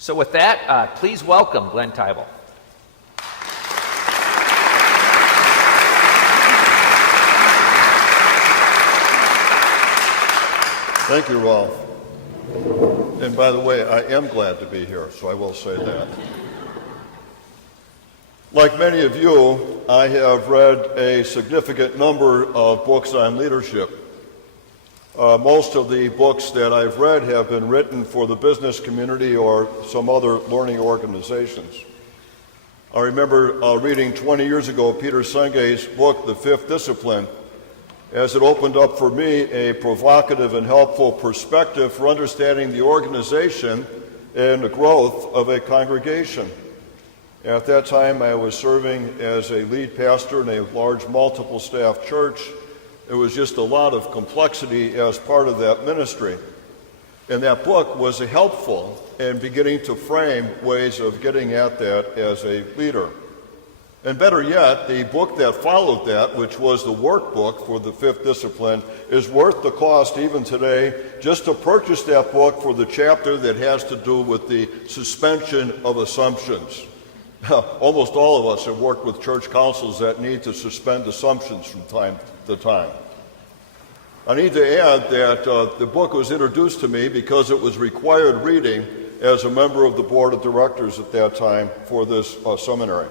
So with that, please welcome Glenn Taibl. Thank you, Rolf. And by the way, I am glad to be here, so I will say that. Like many of you, I have read a significant number of books on leadership. Most of the books that I've read have been written for the business community or some other learning organizations. I remember reading 20 years ago Peter Senge's book, The Fifth Discipline, as it opened up for me a provocative and helpful perspective for understanding the organization and the growth of a congregation. At that time, I was serving as a lead pastor in a large multiple staff church. It was just a lot of complexity as part of that ministry. And that book was helpful in beginning to frame ways of getting at that as a leader. And better yet, the book that followed that, which was the workbook for the Fifth Discipline, is worth the cost even today just to purchase that book for the chapter that has to do with the suspension of assumptions. Almost all of us have worked with church councils that need to suspend assumptions from time to time. I need to add that the book was introduced to me because it was required reading as a member of the board of directors at that time for this seminary.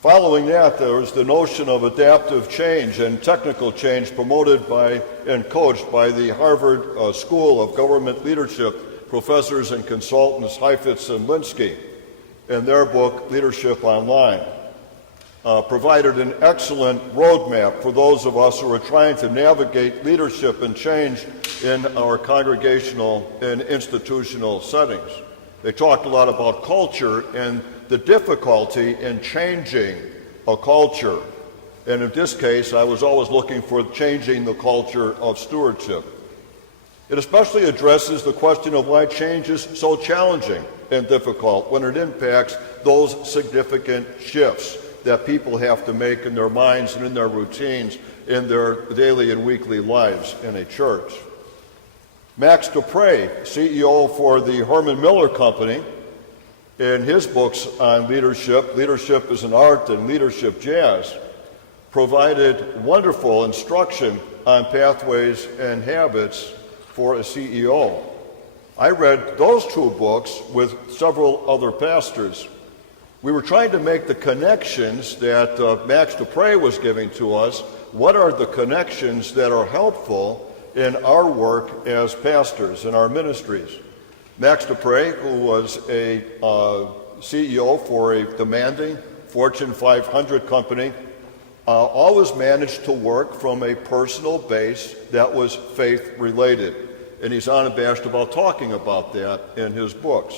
Following that, there was the notion of adaptive change and technical change promoted by and coached by the Harvard School of Government Leadership professors and consultants Heifetz and Linsky in their book, Leadership Online. Provided an excellent roadmap for those of us who are trying to navigate leadership and change in our congregational and institutional settings. They talked a lot about culture and the difficulty in changing a culture. And in this case, I was always looking for changing the culture of stewardship. It especially addresses the question of why change is so challenging and difficult when it impacts those significant shifts that people have to make in their minds and in their routines, in their daily and weekly lives in a church. Max Dupre, CEO for the Herman Miller Company, in his books on leadership, Leadership is an Art and Leadership Jazz, provided wonderful instruction on pathways and habits for a CEO. I read those two books with several other pastors. We were trying to make the connections that Max Dupre was giving to us. What are the connections that are helpful in our work as pastors in our ministries? Max Dupre, who was a CEO for a demanding Fortune 500 company, always managed to work from a personal base that was faith-related. And he's unabashed about talking about that in his books.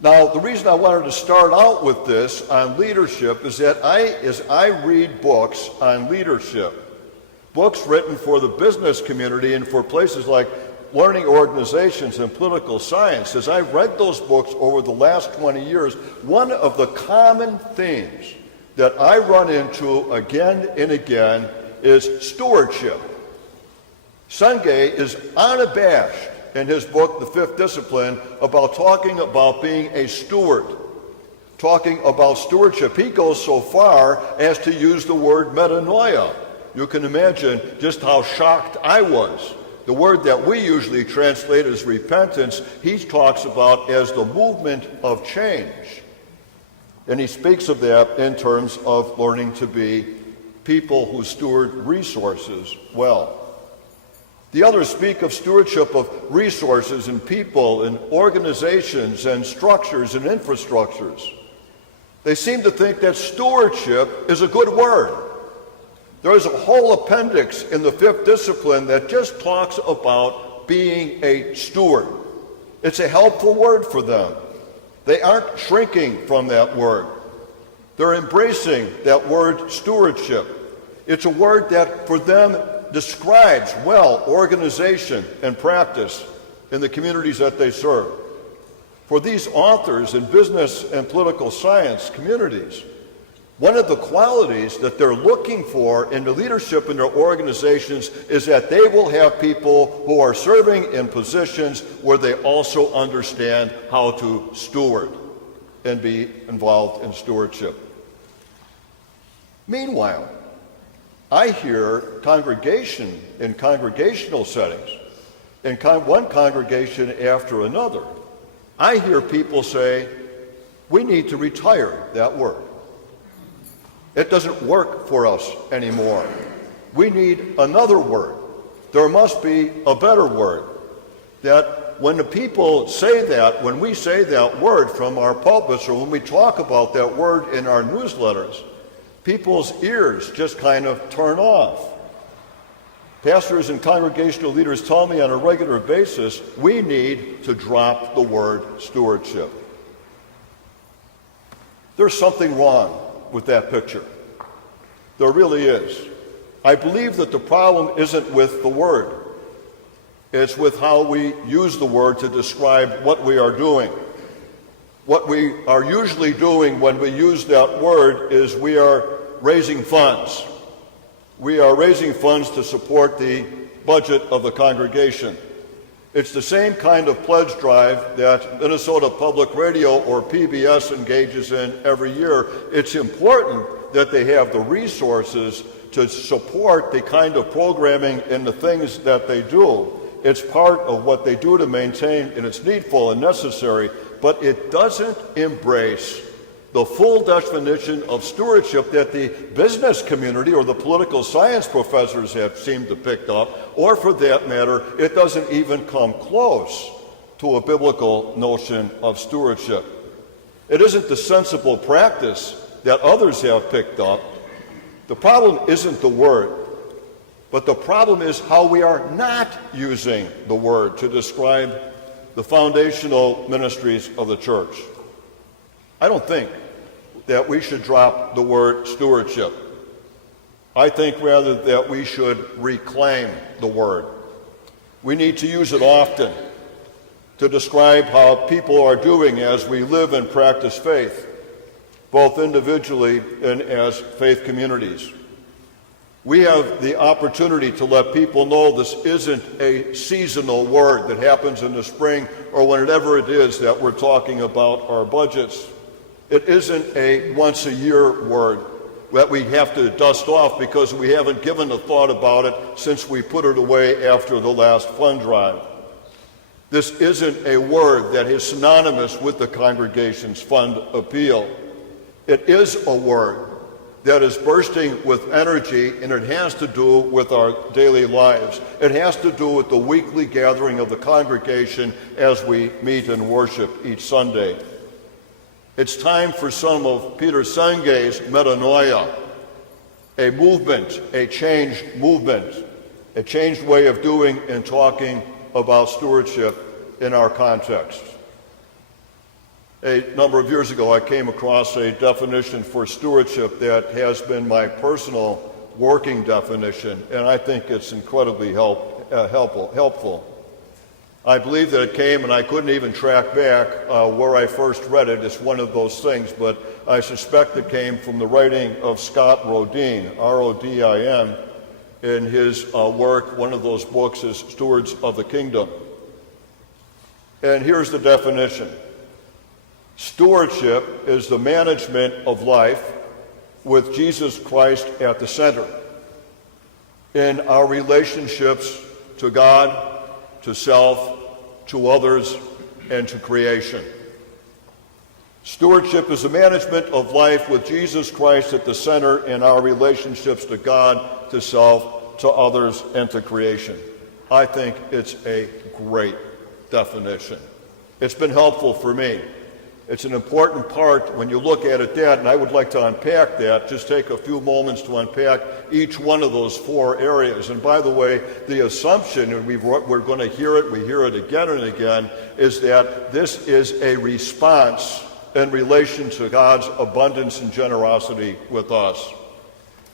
Now, the reason I wanted to start out with this on leadership is that as I read books on leadership, books written for the business community and for places like learning organizations and political science, as I read those books over the last 20 years, one of the common themes that I run into again and again is stewardship. Senge is unabashed in his book, The Fifth Discipline, about talking about being a steward, talking about stewardship. He goes so far as to use the word metanoia. You can imagine just how shocked I was. The word that we usually translate as repentance, he talks about as the movement of change. And he speaks of that in terms of learning to be people who steward resources well. The others speak of stewardship of resources and people and organizations and structures and infrastructures. They seem to think that stewardship is a good word. There is a whole appendix in the Fifth Discipline that just talks about being a steward. It's a helpful word for them. They aren't shrinking from that word. They're embracing that word stewardship. It's a word that for them describes well organization and practice in the communities that they serve. For these authors in business and political science communities, One of the qualities that they're looking for in the leadership in their organizations is that they will have people who are serving in positions where they also understand how to steward and be involved in stewardship. Meanwhile, I hear congregation in congregational settings, in one congregation after another, I hear people say, we need to retire that word. It doesn't work for us anymore. We need another word. There must be a better word. That when the people say that, when we say that word from our pulpits, or when we talk about that word in our newsletters, people's ears just kind of turn off. Pastors and congregational leaders tell me on a regular basis, we need to drop the word stewardship. There's something wrong with that picture. There really is. I believe that the problem isn't with the word. It's with how we use the word to describe what we are doing. What we are usually doing when we use that word is we are raising funds. We are raising funds to support the budget of the congregation. It's the same kind of pledge drive that Minnesota Public Radio or PBS engages in every year. It's important that they have the resources to support the kind of programming and the things that they do. It's part of what they do to maintain, and it's needful and necessary, but it doesn't embrace the full definition of stewardship that the business community or the political science professors have seemed to pick up, or for that matter, it doesn't even come close to a biblical notion of stewardship. It isn't the sensible practice that others have picked up. The problem isn't the word, but the problem is how we are not using the word to describe the foundational ministries of the church. I don't think that we should drop the word stewardship. I think rather that we should reclaim the word. We need to use it often to describe how people are doing as we live and practice faith, both individually and as faith communities. We have the opportunity to let people know this isn't a seasonal word that happens in the spring or whenever it is that we're talking about our budgets. It isn't a once-a-year word that we have to dust off because we haven't given a thought about it since we put it away after the last fund drive. This isn't a word that is synonymous with the congregation's fund appeal. It is a word that is bursting with energy, and it has to do with our daily lives. It has to do with the weekly gathering of the congregation as we meet and worship each Sunday. It's time for some of Peter Senge's metanoia, a movement, a changed movement, a changed way of doing and talking about stewardship in our context. A number of years ago, I came across a definition for stewardship that has been my personal working definition, and I think it's incredibly helpful. I believe that it came, and I couldn't even track back where I first read it. It's one of those things, but I suspect it came from the writing of Scott Rodin, R-O-D-I-N, in his work. One of those books is Stewards of the Kingdom. And here's the definition. Stewardship is the management of life with Jesus Christ at the center in our relationships to God, to self, to others, and to creation. Stewardship is the management of life with Jesus Christ at the center in our relationships to God, to self, to others, and to creation. I think it's a great definition. It's been helpful for me. It's an important part when you look at it that, and I would like to unpack that, just take a few moments to unpack each one of those four areas. And by the way, the assumption, and we're going to hear it, we hear it again and again, is that this is a response in relation to God's abundance and generosity with us.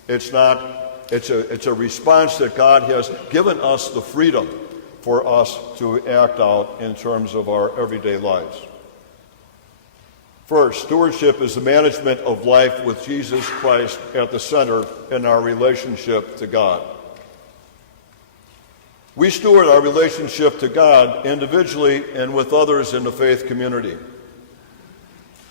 It's a response that God has given us the freedom for us to act out in terms of our everyday lives. First, stewardship is the management of life with Jesus Christ at the center in our relationship to God. We steward our relationship to God individually and with others in the faith community.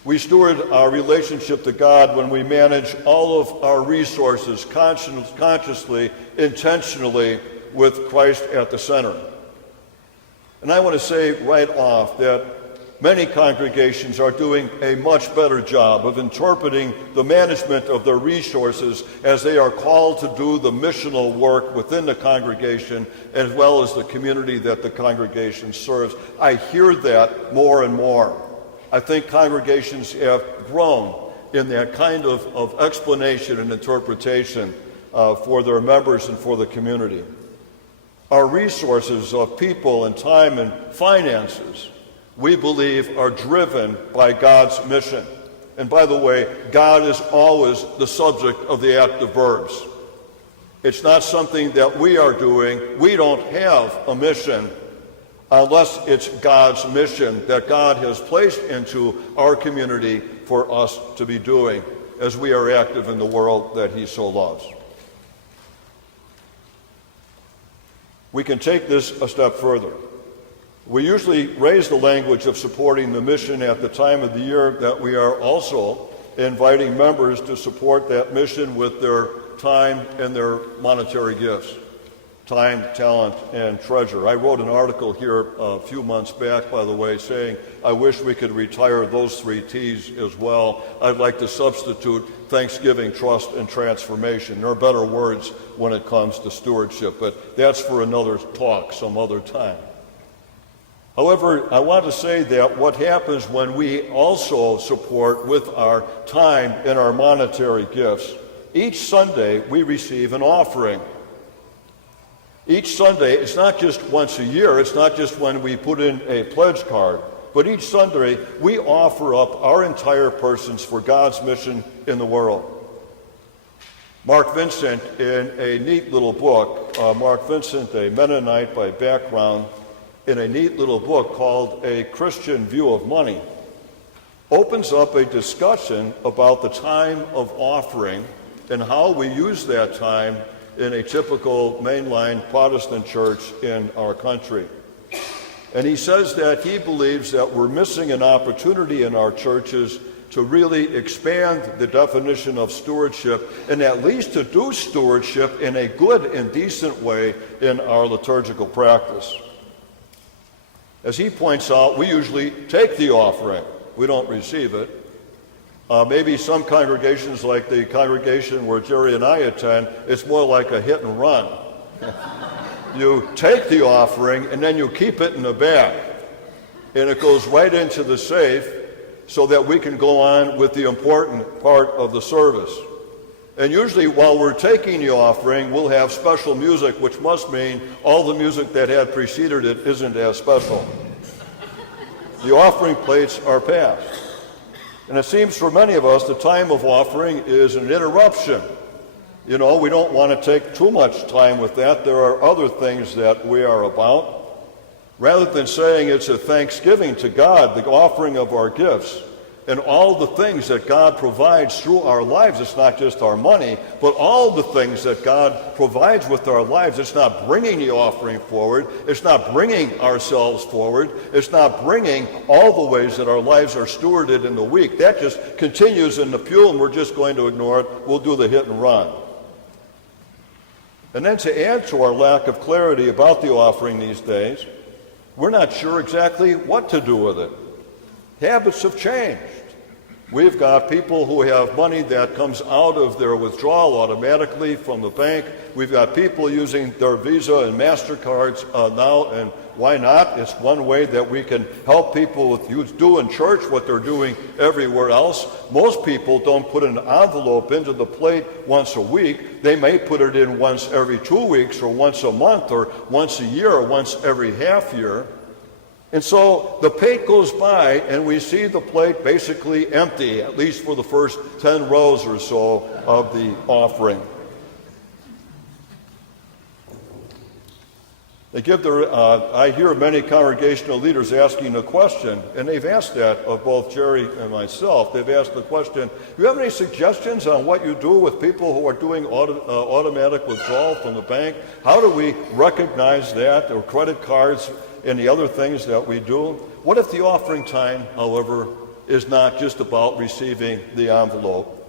We steward our relationship to God when we manage all of our resources consciously, intentionally, with Christ at the center. And I want to say right off that many congregations are doing a much better job of interpreting the management of their resources as they are called to do the missional work within the congregation as well as the community that the congregation serves. I hear that more and more. I think congregations have grown in that kind of explanation and interpretation for their members and for the community. Our resources of people and time and finances, we believe, are driven by God's mission. And by the way, God is always the subject of the active verbs. It's not something that we are doing. We don't have a mission unless it's God's mission that God has placed into our community for us to be doing as we are active in the world that He so loves. We can take this a step further. We usually raise the language of supporting the mission at the time of the year that we are also inviting members to support that mission with their time and their monetary gifts. Time, talent, and treasure. I wrote an article here a few months back, by the way, saying I wish we could retire those 3 T's as well. I'd like to substitute thanksgiving, trust, and transformation. There are better words when it comes to stewardship, but that's for another talk some other time. However, I want to say that what happens when we also support with our time and our monetary gifts, each Sunday we receive an offering. Each Sunday, it's not just once a year, it's not just when we put in a pledge card, but each Sunday we offer up our entire persons for God's mission in the world. Mark Vincent, in a neat little book, Mark Vincent, a Mennonite by background, in a neat little book called A Christian View of Money, opens up a discussion about the time of offering and how we use that time in a typical mainline Protestant church in our country. And he says that he believes that we're missing an opportunity in our churches to really expand the definition of stewardship and at least to do stewardship in a good and decent way in our liturgical practice. As he points out, we usually take the offering. We don't receive it. Maybe some congregations, like the congregation where Jerry and I attend, it's more like a hit and run. You take the offering and then you keep it in the bag. And it goes right into the safe so that we can go on with the important part of the service. And usually while we're taking the offering, we'll have special music, which must mean all the music that had preceded it isn't as special. The offering plates are passed. And it seems for many of us the time of offering is an interruption. You know, we don't want to take too much time with that. There are other things that we are about. Rather than saying it's a thanksgiving to God, the offering of our gifts, and all the things that God provides through our lives. It's not just our money, but all the things that God provides with our lives. It's not bringing the offering forward. It's not bringing ourselves forward. It's not bringing all the ways that our lives are stewarded in the week. That just continues in the pew, and we're just going to ignore it. We'll do the hit and run. And then to add to our lack of clarity about the offering these days, we're not sure exactly what to do with it. Habits have changed. We've got people who have money that comes out of their withdrawal automatically from the bank. We've got people using their Visa and MasterCards now, and why not? It's one way that we can help people with do in church what they're doing everywhere else. Most people don't put an envelope into the plate once a week. They may put it in once every 2 weeks or once a month or once a year or once every half year. And so the plate goes by and we see the plate basically empty, at least for the first 10 rows or so of the offering. They give their, I hear many congregational leaders asking a question, and they've asked that of both Jerry and myself. They've asked the question, do you have any suggestions on what you do with people who are doing automatic withdrawal from the bank? How do we recognize that, or credit cards and the other things that we do? What if the offering time, however, is not just about receiving the envelope?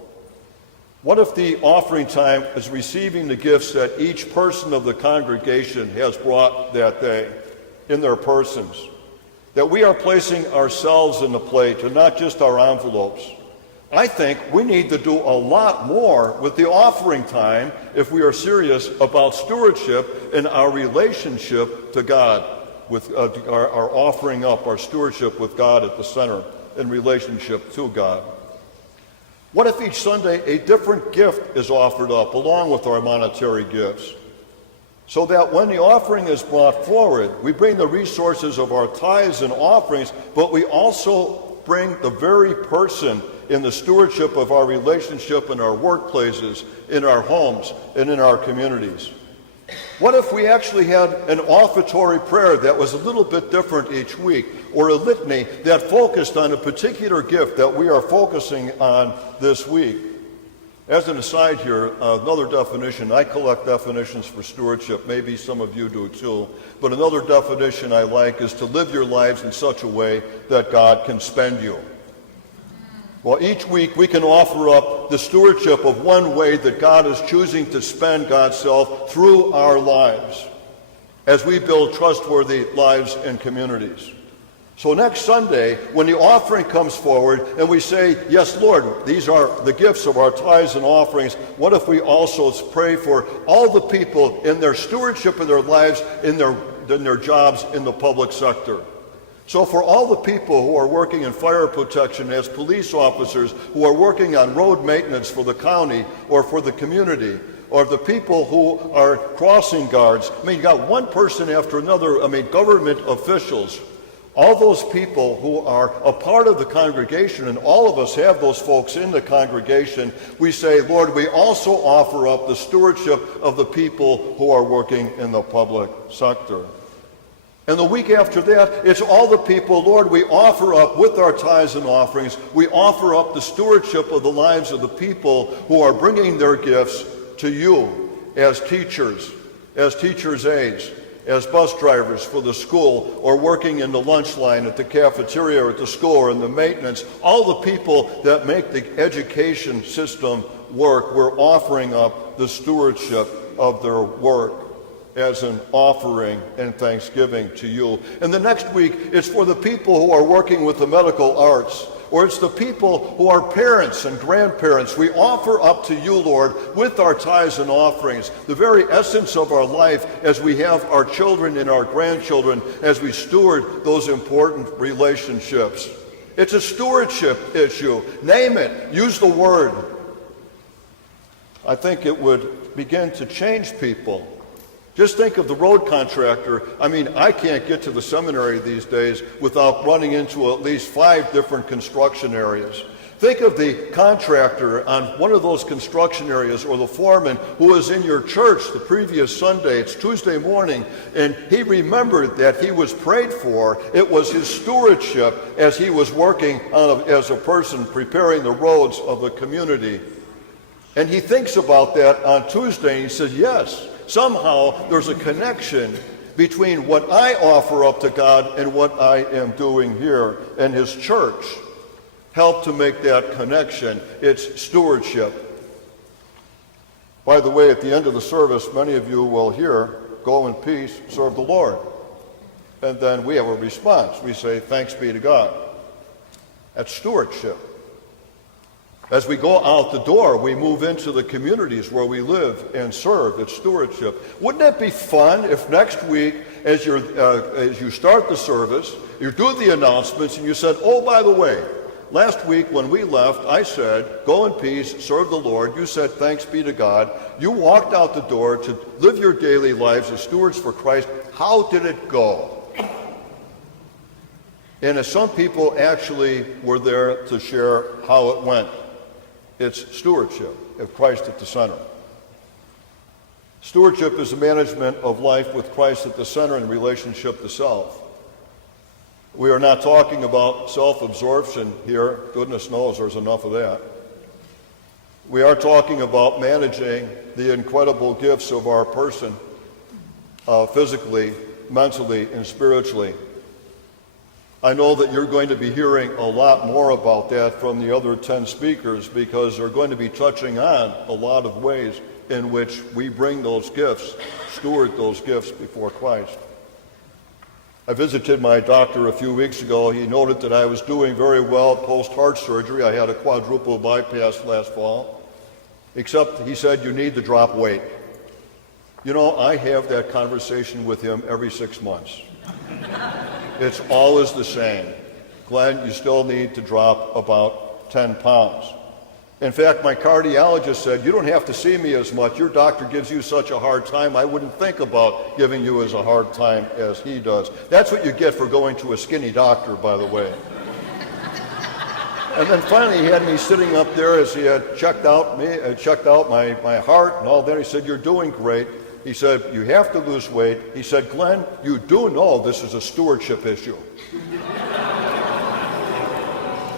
What if the offering time is receiving the gifts that each person of the congregation has brought that day in their persons? That we are placing ourselves in the plate and not just our envelopes. I think we need to do a lot more with the offering time if we are serious about stewardship and our relationship to God, with our offering up, our stewardship with God at the center in relationship to God. What if each Sunday a different gift is offered up along with our monetary gifts? So that when the offering is brought forward, we bring the resources of our tithes and offerings, but we also bring the very person in the stewardship of our relationship in our workplaces, in our homes, and in our communities. What if we actually had an offertory prayer that was a little bit different each week, or a litany that focused on a particular gift that we are focusing on this week? As an aside here, another definition, I collect definitions for stewardship, maybe some of you do too, but another definition I like is to live your lives in such a way that God can spend you. Well, each week we can offer up the stewardship of one way that God is choosing to spend God's self through our lives as we build trustworthy lives and communities. So next Sunday, when the offering comes forward and we say, yes, Lord, these are the gifts of our tithes and offerings, what if we also pray for all the people in their stewardship of their lives, in their jobs in the public sector? So for all the people who are working in fire protection as police officers, who are working on road maintenance for the county or for the community, or the people who are crossing guards, you got one person after another, government officials, all those people who are a part of the congregation, and all of us have those folks in the congregation, we say, Lord, we also offer up the stewardship of the people who are working in the public sector. And the week after that, it's all the people, Lord, we offer up with our tithes and offerings, we offer up the stewardship of the lives of the people who are bringing their gifts to you as teachers aides, as bus drivers for the school, or working in the lunch line at the cafeteria or at the school, or in the maintenance. All the people that make the education system work, we're offering up the stewardship of their work as an offering and thanksgiving to you. And the next week, it's for the people who are working with the medical arts, or it's the people who are parents and grandparents. We offer up to you, Lord, with our tithes and offerings, the very essence of our life as we have our children and our grandchildren, as we steward those important relationships. It's a stewardship issue. Name it. Use the word. I think it would begin to change people. Just think of the road contractor. I can't get to the seminary these days without running into at least 5 different construction areas. Think of the contractor on one of those construction areas, or the foreman who was in your church the previous Sunday. It's Tuesday morning, and he remembered that he was prayed for. It was his stewardship as he was working as a person preparing the roads of the community. And he thinks about that on Tuesday, and he says, yes, somehow there's a connection between what I offer up to God and what I am doing here. And his church helped to make that connection. It's stewardship. By the way, at the end of the service, many of you will hear, go in peace, serve the Lord. And then we have a response. We say, thanks be to God. That's stewardship. As we go out the door, we move into the communities where we live and serve. It's stewardship. Wouldn't it be fun if next week, as you start the service, you do the announcements, and you said, oh, by the way, last week when we left, I said, go in peace, serve the Lord. You said, thanks be to God. You walked out the door to live your daily lives as stewards for Christ. How did it go? And as some people actually were there to share how it went. It's stewardship of Christ at the center. Stewardship is the management of life with Christ at the center in relationship to self. We are not talking about self-absorption here. Goodness knows there's enough of that. We are talking about managing the incredible gifts of our person, physically, mentally, and spiritually. I know that you're going to be hearing a lot more about that from the other 10 speakers because they're going to be touching on a lot of ways in which we bring those gifts, steward those gifts before Christ. I visited my doctor a few weeks ago. He noted that I was doing very well post-heart surgery. I had a quadruple bypass last fall, except he said, you need to drop weight. You know, I have that conversation with him every 6 months. It's always the same. Glenn, you still need to drop about 10 pounds. In fact, my cardiologist said, you don't have to see me as much. Your doctor gives you such a hard time. I wouldn't think about giving you as a hard time as he does. That's what you get for going to a skinny doctor, by the way. And then finally he had me sitting up there as he had checked out my heart and all that. He said, you're doing great. He said, you have to lose weight. He said, Glenn, you do know this is a stewardship issue.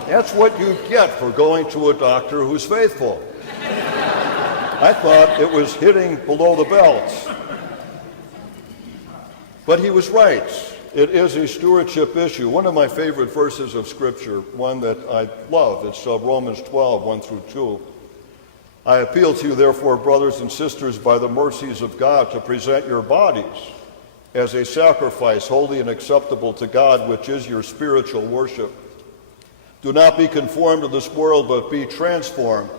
That's what you get for going to a doctor who's faithful. I thought it was hitting below the belt. But he was right. It is a stewardship issue. One of my favorite verses of Scripture, one that I love, it's Romans 12, 1 through 2. I appeal to you, therefore, brothers and sisters, by the mercies of God, to present your bodies as a sacrifice, holy and acceptable to God, which is your spiritual worship. Do not be conformed to this world, but be transformed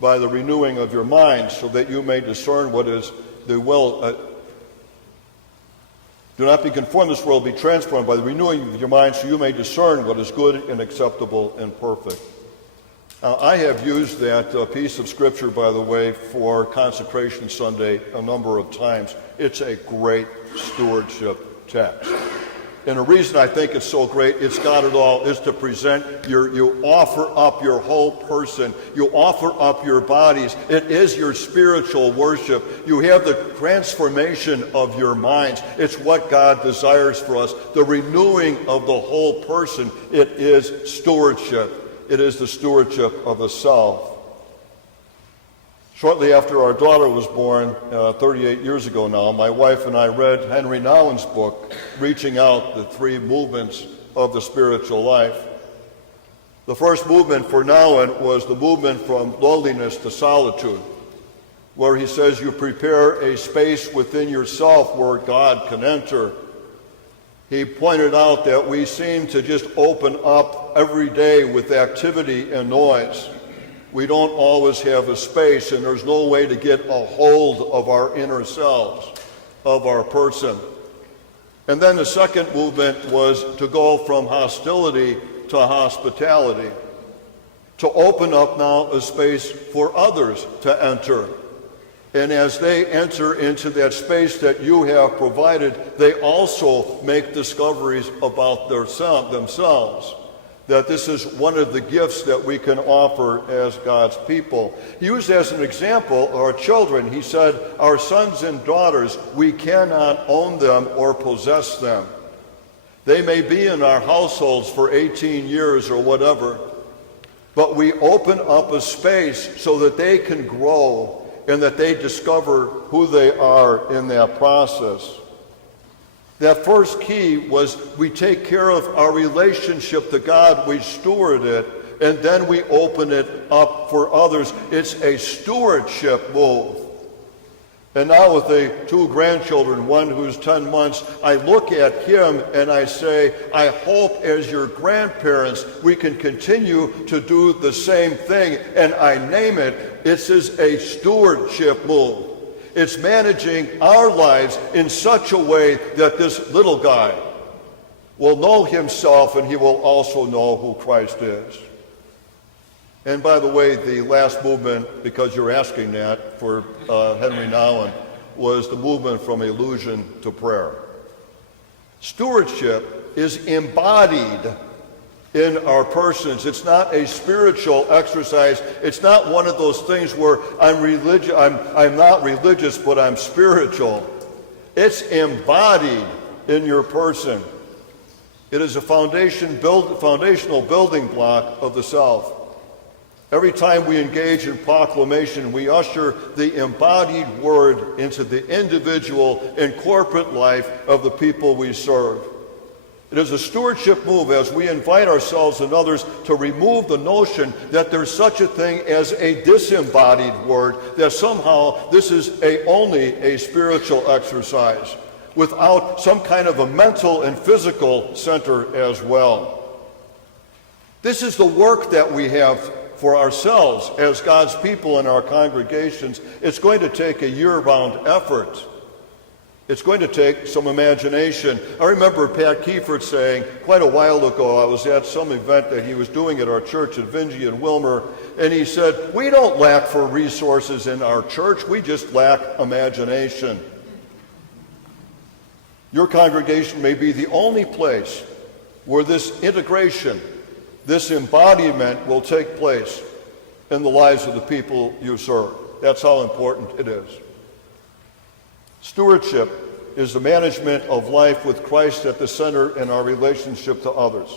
by the renewing of your mind, so that you may discern what is the will. Do not be conformed to this world, be transformed by the renewing of your mind, so you may discern what is good and acceptable and perfect. I have used that piece of Scripture, by the way, for Consecration Sunday a number of times. It's a great stewardship text. And the reason I think it's so great, it's got it all, is to present you offer up your whole person. You offer up your bodies. It is your spiritual worship. You have the transformation of your minds. It's what God desires for us. The renewing of the whole person. It is stewardship. It is the stewardship of the self. Shortly after our daughter was born, 38 years ago now, my wife and I read Henry Nouwen's book, Reaching Out, the Three Movements of the Spiritual Life. The first movement for Nouwen was the movement from loneliness to solitude, where he says you prepare a space within yourself where God can enter. He pointed out that we seem to just open up every day with activity and noise. We don't always have a space, and there's no way to get a hold of our inner selves, of our person. And then the second movement was to go from hostility to hospitality, to open up now a space for others to enter. And as they enter into that space that you have provided, they also make discoveries about themselves. That this is one of the gifts that we can offer as God's people. He used as an example our children. He said, our sons and daughters, we cannot own them or possess them. They may be in our households for 18 years or whatever, but we open up a space so that they can grow and that they discover who they are in that process. That first key was we take care of our relationship to God, we steward it, and then we open it up for others. It's a stewardship move. And now with the two grandchildren, one who's 10 months, I look at him and I say, I hope as your grandparents we can continue to do the same thing. And I name it, this is a stewardship move. It's managing our lives in such a way that this little guy will know himself and he will also know who Christ is. And by the way, the last movement, because you're asking that, for Henry Nouwen, was the movement from illusion to prayer. Stewardship is embodied in our persons. It's not a spiritual exercise. It's not one of those things where I'm not religious, but I'm spiritual. It's embodied in your person. It is a foundational building block of the self. Every time we engage in proclamation, we usher the embodied word into the individual and corporate life of the people we serve. It is a stewardship move as we invite ourselves and others to remove the notion that there's such a thing as a disembodied word, that somehow this is only a spiritual exercise, without some kind of a mental and physical center as well. This is the work that we have for ourselves as God's people in our congregations. It's going to take a year-round effort. It's going to take some imagination. I remember Pat Kiefert saying quite a while ago, I was at some event that he was doing at our church at Vingie and Wilmer, and he said, we don't lack for resources in our church, we just lack imagination. Your congregation may be the only place where this integration, this embodiment will take place in the lives of the people you serve. That's how important it is. Stewardship is the management of life with Christ at the center in our relationship to others.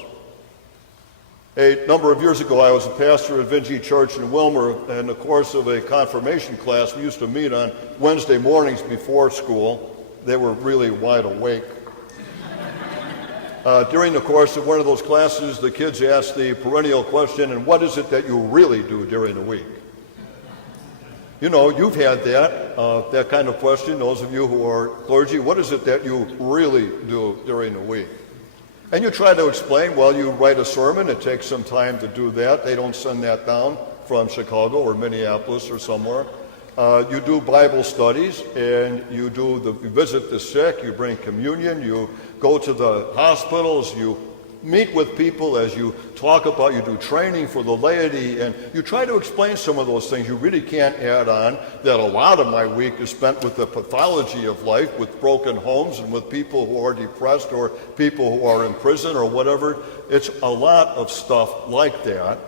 A number of years ago, I was a pastor at Vingie Church in Wilmer, and in the course of a confirmation class, we used to meet on Wednesday mornings before school. They were really wide awake. During the course of one of those classes, the kids asked the perennial question, and what is it that you really do during the week? You know, you've had that kind of question, those of you who are clergy. What is it that you really do during the week? And you try to explain, well, you write a sermon. It takes some time to do that. They don't send that down from Chicago or Minneapolis or somewhere. You do Bible studies, and you visit the sick, you bring communion, you go to the hospitals, you meet with people as you talk about, you do training for the laity, and you try to explain some of those things. You really can't add on that a lot of my week is spent with the pathology of life, with broken homes and with people who are depressed or people who are in prison or whatever. It's a lot of stuff like that.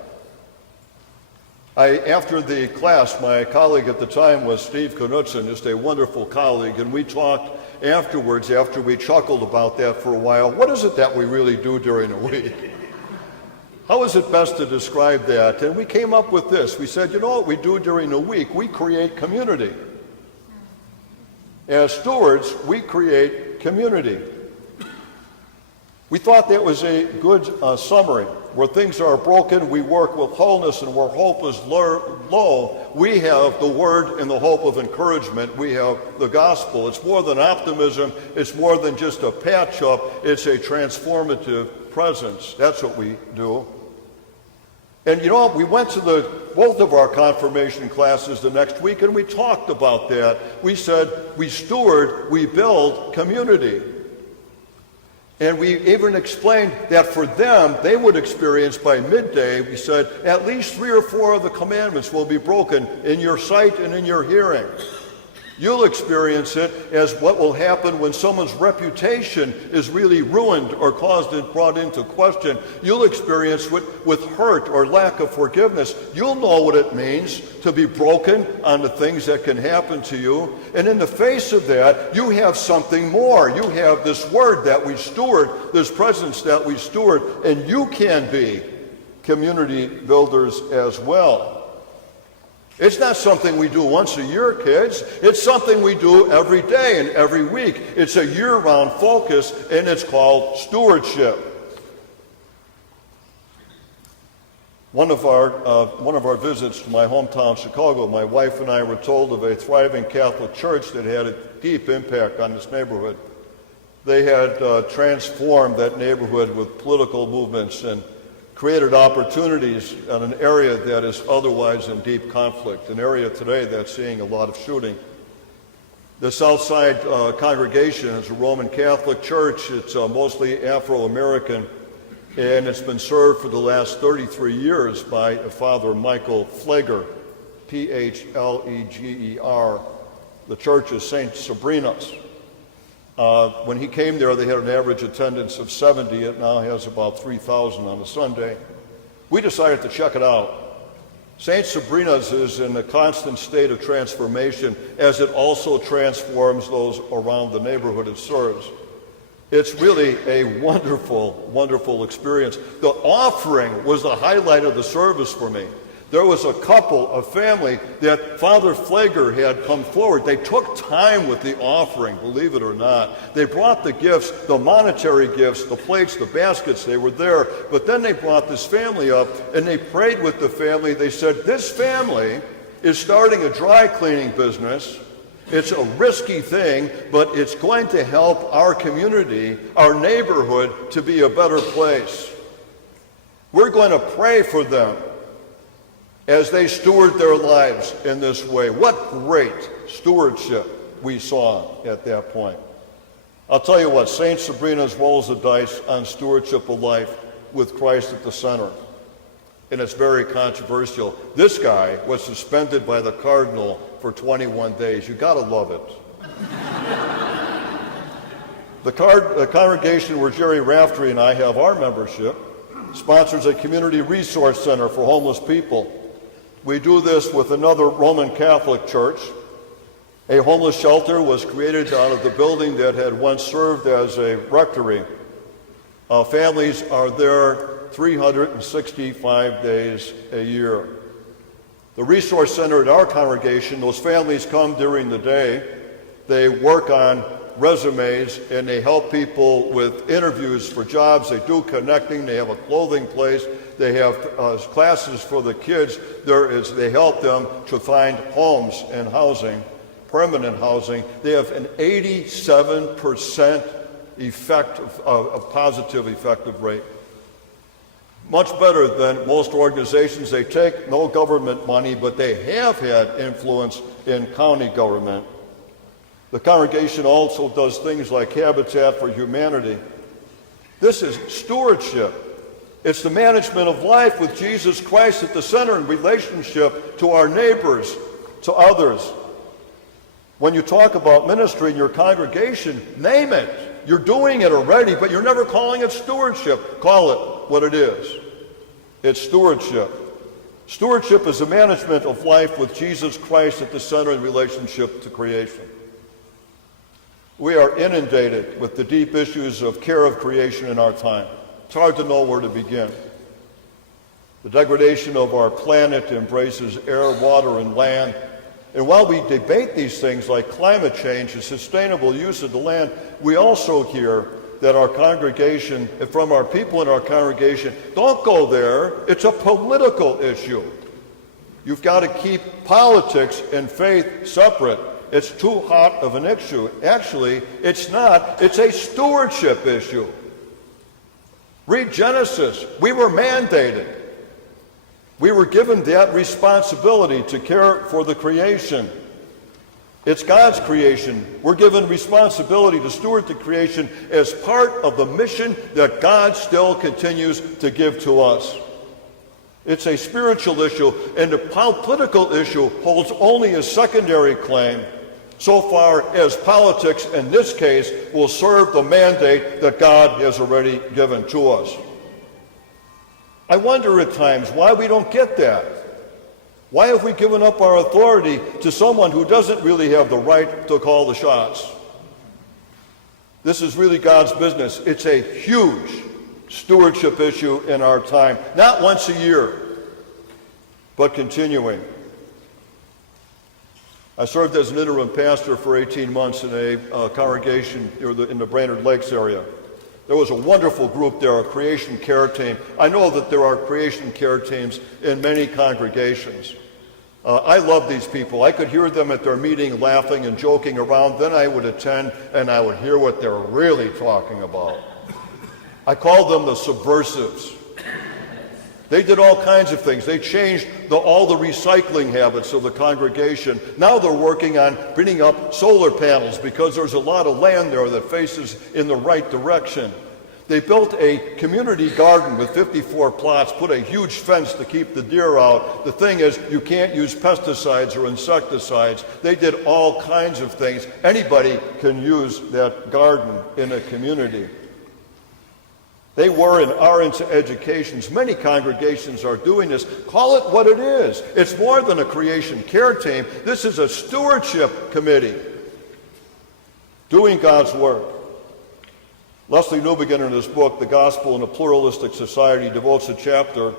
After the class, my colleague at the time was Steve Knudsen, just a wonderful colleague, and we talked afterwards, after we chuckled about that for a while. What is it that we really do during the week? How is it best to describe that? And we came up with this. We said, you know what we do during the week? We create community. As stewards, we create community. We thought that was a good summary. Where things are broken, we work with wholeness, and where hope is low, we have the word and the hope of encouragement. We have the gospel. It's more than optimism. It's more than just a patch-up. It's a transformative presence. That's what we do. And you know, we went to both of our confirmation classes the next week, and we talked about that. We said, we steward, we build community. And we even explained that for them, they would experience by midday, we said, at least 3 or 4 of the commandments will be broken in your sight and in your hearing. You'll experience it as what will happen when someone's reputation is really ruined or brought into question. You'll experience with hurt or lack of forgiveness. You'll know what it means to be broken on the things that can happen to you. And in the face of that, you have something more. You have this word that we steward, this presence that we steward, and you can be community builders as well. It's not something we do once a year, kids. It's something we do every day and every week. It's a year-round focus, and it's called stewardship. One of our visits to my hometown, Chicago, my wife and I were told of a thriving Catholic church that had a deep impact on this neighborhood. They had transformed that neighborhood with political movements and created opportunities in an area that is otherwise in deep conflict, an area today that's seeing a lot of shooting. The Southside congregation is a Roman Catholic church. It's mostly Afro-American, and it's been served for the last 33 years by Father Michael Pfleger, P-H-L-E-G-E-R. The church is St. Sabrina's. When he came there, they had an average attendance of 70. It now has about 3,000 on a Sunday. We decided to check it out. St. Sabrina's is in a constant state of transformation as it also transforms those around the neighborhood it serves. It's really a wonderful, wonderful experience. The offering was the highlight of the service for me. There was a couple, a family, that Father Flager had come forward. They took time with the offering, believe it or not. They brought the gifts, the monetary gifts, the plates, the baskets, they were there. But then they brought this family up, and they prayed with the family. They said, this family is starting a dry cleaning business. It's a risky thing, but it's going to help our community, our neighborhood, to be a better place. We're going to pray for them as they steward their lives in this way. What great stewardship we saw at that point. I'll tell you what, St. Sabrina's rolls the dice on stewardship of life with Christ at the center. And it's very controversial. This guy was suspended by the cardinal for 21 days. You gotta love it. The congregation where Jerry Raftery and I have our membership sponsors a community resource center for homeless people. We do this with another Roman Catholic church. A homeless shelter was created out of the building that had once served as a rectory. Families are there 365 days a year. The resource center at our congregation, those families come during the day. They work on resumes and they help people with interviews for jobs. They do connecting. They have a clothing place. They have classes for the kids. They help them to find homes and housing, permanent housing. They have an 87% positive effective rate. Much better than most organizations. They take no government money, but they have had influence in county government. The congregation also does things like Habitat for Humanity. This is stewardship. It's the management of life with Jesus Christ at the center in relationship to our neighbors, to others. When you talk about ministry in your congregation, name it. You're doing it already, but you're never calling it stewardship. Call it what it is. It's stewardship. Stewardship is the management of life with Jesus Christ at the center in relationship to creation. We are inundated with the deep issues of care of creation in our time. It's hard to know where to begin. The degradation of our planet embraces air, water, and land. And while we debate these things like climate change and sustainable use of the land, we also hear that our congregation, and from our people in our congregation, don't go there. It's a political issue. You've got to keep politics and faith separate. It's too hot of an issue. Actually, it's not. It's a stewardship issue. Read Genesis. We were mandated. We were given that responsibility to care for the creation. It's God's creation. We're given responsibility to steward the creation as part of the mission that God still continues to give to us. It's a spiritual issue, and the political issue holds only a secondary claim so far as politics, in this case, will serve the mandate that God has already given to us. I wonder at times why we don't get that. Why have we given up our authority to someone who doesn't really have the right to call the shots? This is really God's business. It's a huge stewardship issue in our time. Not once a year, but continuing. I served as an interim pastor for 18 months in a congregation in the Brainerd Lakes area. There was a wonderful group there, a creation care team. I know that there are creation care teams in many congregations. I love these people. I could hear them at their meeting laughing and joking around. Then I would attend and I would hear what they're really talking about. I call them the subversives. They did all kinds of things. They changed all the recycling habits of the congregation. Now they're working on bringing up solar panels because there's a lot of land there that faces in the right direction. They built a community garden with 54 plots, put a huge fence to keep the deer out. The thing is, you can't use pesticides or insecticides. They did all kinds of things. Anybody can use that garden in a community. They were and are into educations. Many congregations are doing this. Call it what it is. It's more than a creation care team. This is a stewardship committee doing God's work. Leslie Newbegin, in his book, The Gospel in a Pluralistic Society, devotes a chapter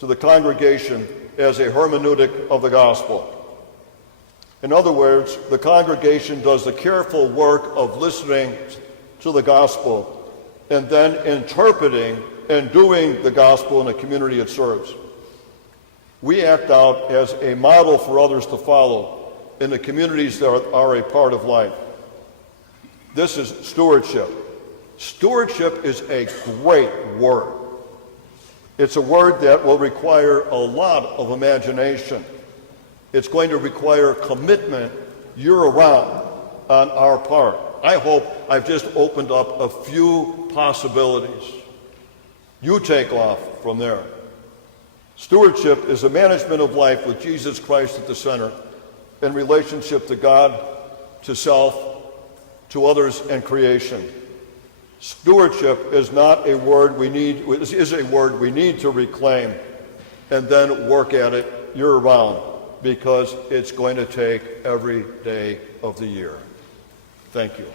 to the congregation as a hermeneutic of the gospel. In other words, the congregation does the careful work of listening to the gospel and then interpreting and doing the gospel in the community it serves. We act out as a model for others to follow in the communities that are a part of life. This is stewardship. Stewardship is a great word. It's a word that will require a lot of imagination. It's going to require commitment year-round on our part. I hope I've just opened up a few possibilities. You take off from there. Stewardship is a management of life with Jesus Christ at the center in relationship to God, to self, to others, and creation. Stewardship is not a word we need, is a word we need to reclaim and then work at it year-round, because it's going to take every day of the year. Thank you.